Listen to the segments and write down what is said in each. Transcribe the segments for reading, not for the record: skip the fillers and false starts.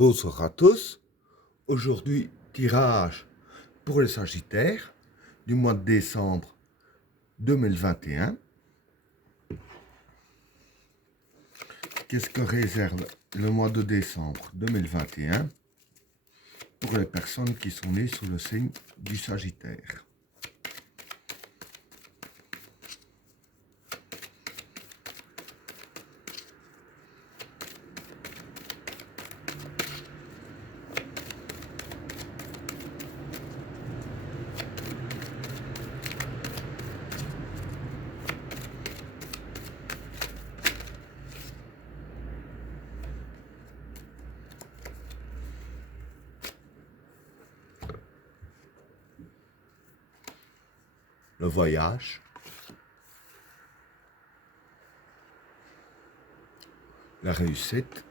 Bonsoir à tous. Aujourd'hui, tirage pour les Sagittaires du mois de décembre 2021. Qu'est-ce que réserve le mois de décembre 2021 pour les personnes qui sont nées sous le signe du Sagittaire? Le voyage, la réussite,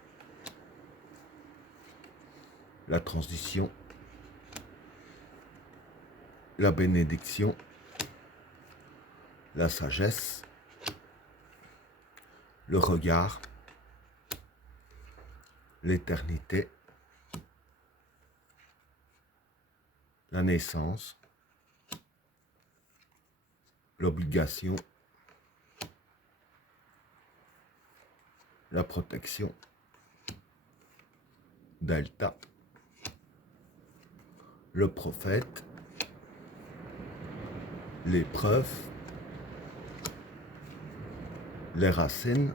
la transition, la bénédiction, la sagesse, le regard, l'éternité, la naissance, l'obligation, la protection, Delta, le prophète, l'épreuve, les racines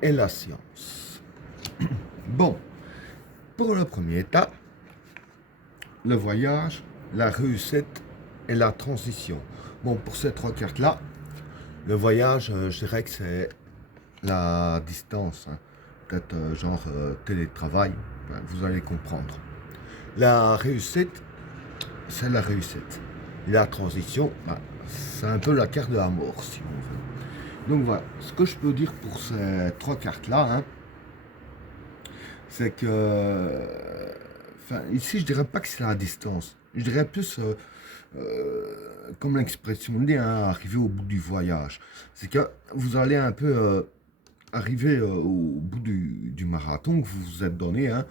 et la science. Bon, pour le premier état, le voyage, la réussite et la transition. Bon, pour ces trois cartes-là, le voyage, je dirais que c'est la distance, hein. Peut-être genre télétravail, ben, vous allez comprendre. La réussite, c'est la réussite. La transition, ben, c'est un peu la carte de la mort, si on veut. Donc voilà, ce que je peux dire pour ces trois cartes-là, hein, c'est que, enfin, ici, je dirais pas que c'est la distance. Je dirais plus, comme l'expression dit, hein, arriver au bout du voyage. C'est que vous allez un peu arriver au bout du marathon que vous vous êtes donné, hein,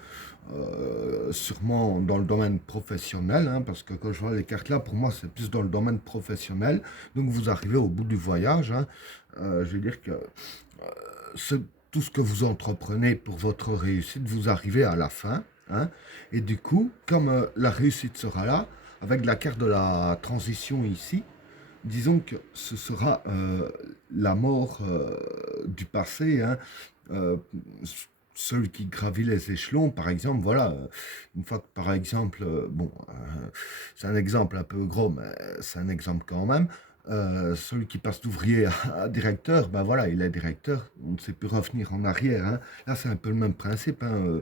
sûrement dans le domaine professionnel, hein, parce que quand je vois les cartes là, pour moi, c'est plus dans le domaine professionnel. Donc, vous arrivez au bout du voyage, hein. Je veux dire que tout ce que vous entreprenez pour votre réussite, vous arrivez à la fin, hein. Et du coup, comme la réussite sera là, avec la carte de la transition ici, disons que ce sera la mort du passé, hein, euh, celui qui gravit les échelons, par exemple, voilà, une fois que, par exemple, c'est un exemple un peu gros, mais c'est un exemple quand même, celui qui passe d'ouvrier à directeur, ben voilà, il est directeur, on ne sait plus revenir en arrière, hein. Là, c'est un peu le même principe, hein,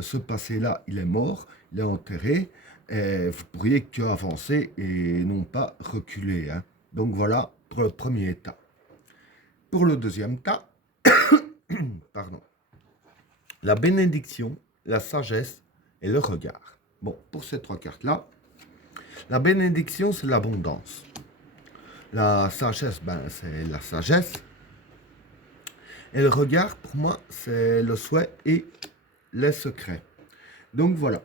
ce passé-là, il est mort, il est enterré, et vous pourriez que avancer et non pas reculer, hein. Donc voilà pour le premier tas. Pour le deuxième tas, pardon, la bénédiction, la sagesse et le regard. Bon, pour ces trois cartes-là, la bénédiction, c'est l'abondance. La sagesse, ben, c'est la sagesse. Et le regard, pour moi, c'est le souhait et les secrets. Donc voilà,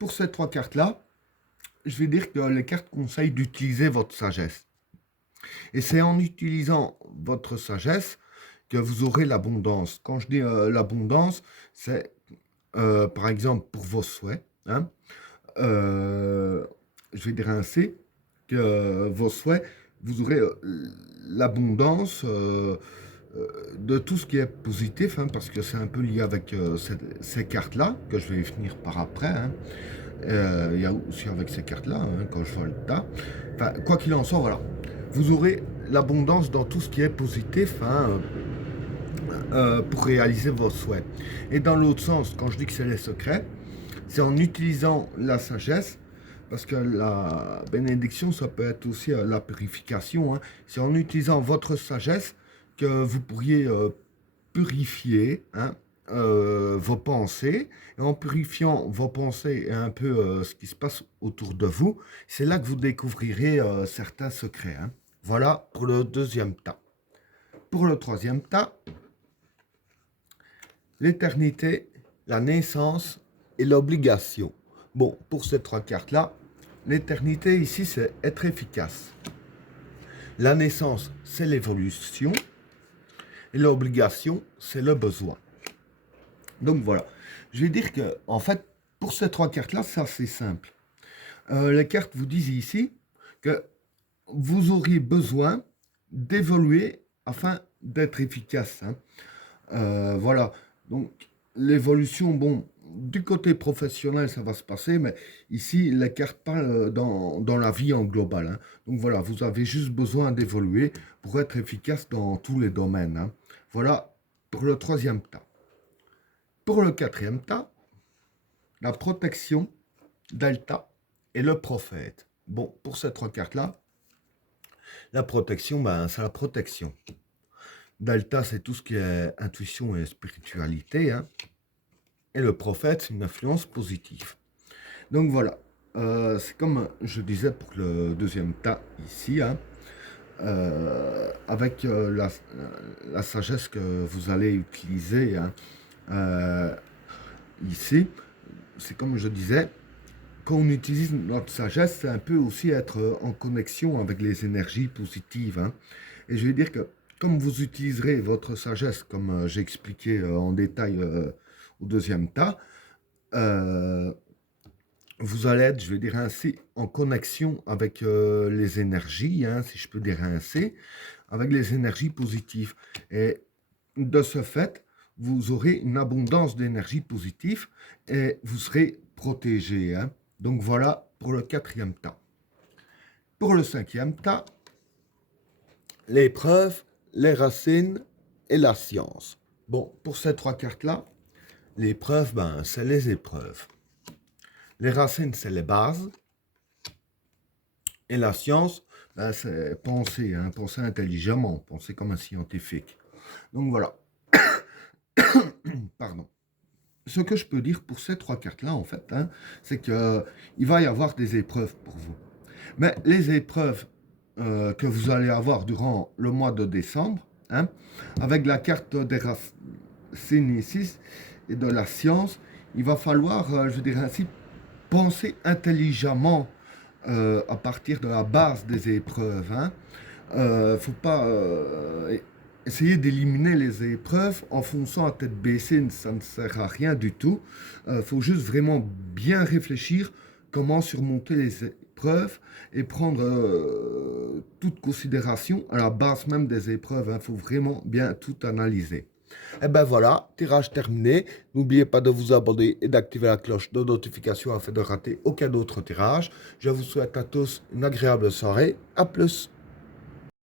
pour ces trois cartes-là, je vais dire que les cartes conseillent d'utiliser votre sagesse. Et c'est en utilisant votre sagesse que vous aurez l'abondance. Quand je dis l'abondance, c'est par exemple pour vos souhaits, hein, je vais dire ainsi que vos souhaits, vous aurez l'abondance de tout ce qui est positif, hein, parce que c'est un peu lié avec ces cartes-là, que je vais y venir par après, hein. Il y a aussi avec ces cartes-là, hein, quand je vois le tas. Enfin, quoi qu'il en soit, voilà. Vous aurez l'abondance dans tout ce qui est positif, hein, pour réaliser vos souhaits. Et dans l'autre sens, quand je dis que c'est les secrets, c'est en utilisant la sagesse, parce que la bénédiction, ça peut être aussi la purification, hein. C'est en utilisant votre sagesse que vous pourriez purifier, hein, vos pensées. Et en purifiant vos pensées et un peu ce qui se passe autour de vous, c'est là que vous découvrirez certains secrets, hein. Voilà pour le deuxième tas. Pour le troisième tas, l'éternité la naissance et l'obligation. Bon, pour ces trois cartes-là, l'éternité ici, c'est être efficace. La naissance, c'est l'évolution. Et l'obligation, c'est le besoin. Donc voilà. Je vais dire que, en fait, pour ces trois cartes-là, c'est assez simple. Les cartes vous disent ici que vous auriez besoin d'évoluer afin d'être efficace. Hein. Voilà. Donc, l'évolution, bon, du côté professionnel, ça va se passer, mais ici, les cartes parlent dans la vie en global. Hein. Donc voilà, vous avez juste besoin d'évoluer pour être efficace dans tous les domaines. Hein. Voilà pour le troisième tas. Pour le quatrième tas, la protection, Delta et le prophète. Bon, pour ces trois cartes-là, la protection, ben, c'est la protection. Delta, c'est tout ce qui est intuition et spiritualité. Hein. Et le prophète, c'est une influence positive. Donc voilà, c'est comme je disais pour le deuxième tas ici, hein, avec la sagesse que vous allez utiliser hein, ici, c'est comme je disais, quand on utilise notre sagesse, c'est un peu aussi être en connexion avec les énergies positives. Hein. Et je vais dire que comme vous utiliserez votre sagesse, comme j'ai expliqué en détail au deuxième tas, vous allez être, je vais dire ainsi, en connexion avec les énergies, hein, si je peux dire ainsi, avec les énergies positives. Et de ce fait, vous aurez une abondance d'énergie positive et vous serez protégé. Hein. Donc voilà pour le quatrième tas. Pour le cinquième tas, l'épreuve, les racines et la science. Bon, pour ces trois cartes-là, l'épreuve, ben, c'est les épreuves. Les racines, c'est les bases. Et la science, ben, c'est penser, hein, penser intelligemment, penser comme un scientifique. Donc voilà. Pardon. Ce que je peux dire pour ces trois cartes-là, en fait, hein, c'est qu'il va y avoir des épreuves pour vous. Mais les épreuves que vous allez avoir durant le mois de décembre, hein, avec la carte des racines ici et de la science, il va falloir, je dirais ainsi, penser intelligemment à partir de la base des épreuves. Hein. Faut pas essayer d'éliminer les épreuves en fonçant à tête baissée, ça ne sert à rien du tout. Faut juste vraiment bien réfléchir comment surmonter les épreuves et prendre toute considération à la base même des épreuves. Il faut vraiment bien tout analyser. Et ben voilà, tirage terminé. N'oubliez pas de vous abonner et d'activer la cloche de notification afin de rater aucun autre tirage. Je vous souhaite à tous une agréable soirée. À plus.